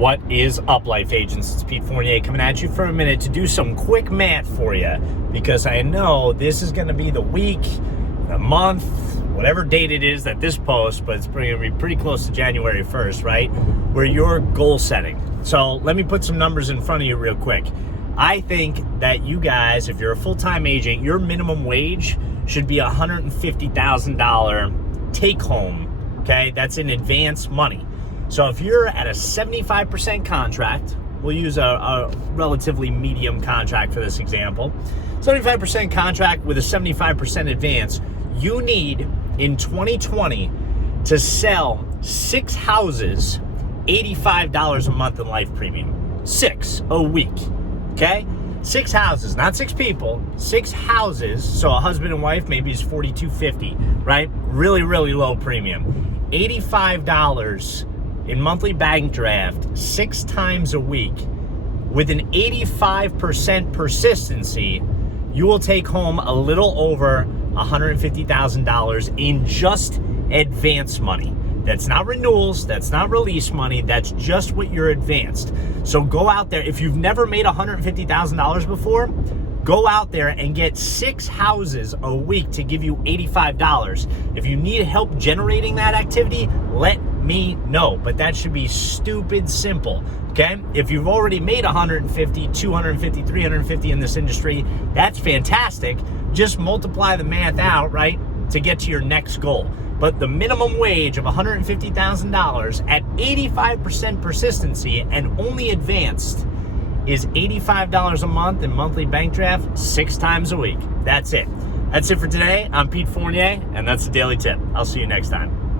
What is up, life agents? It's Pete Fournier coming at you for a minute to do some quick math for you, because I know this is going to be the week, the month, whatever date it is that this posts, but it's going to be pretty close to January 1st, right? Where you're goal setting. So let me put some numbers in front of you real quick. I think that you guys, if you're a full-time agent, your minimum wage should be $150,000 take home, okay? That's in advance money. So if you're at a 75% contract, we'll use a relatively medium contract for this example, 75% contract with a 75% advance, you need in 2020 to sell 6 houses, $85 a month in life premium. 6 a week, okay? 6 houses, not 6 people, 6 houses. So a husband and wife maybe is $4,250, right? Really, really low premium. $85 in monthly bank draft 6 times a week with an 85% persistency, you will take home a little over $150,000 in just advance money. That's not renewals, that's not release money, that's just what you're advanced. So go out there. If you've never made $150,000 before, go out there and get 6 houses a week to give you $85. If you need help generating that activity, let me know. But that should be stupid simple, okay? If you've already made 150, 250, 350 in this industry, that's fantastic. Just multiply the math out, right, to get to your next goal. But the minimum wage of $150,000 at 85% persistency and only advanced is $85 a month in monthly bank draft 6 times a week. That's it. That's it for today. I'm Pete Fournier, and that's the Daily Tip. I'll see you next time.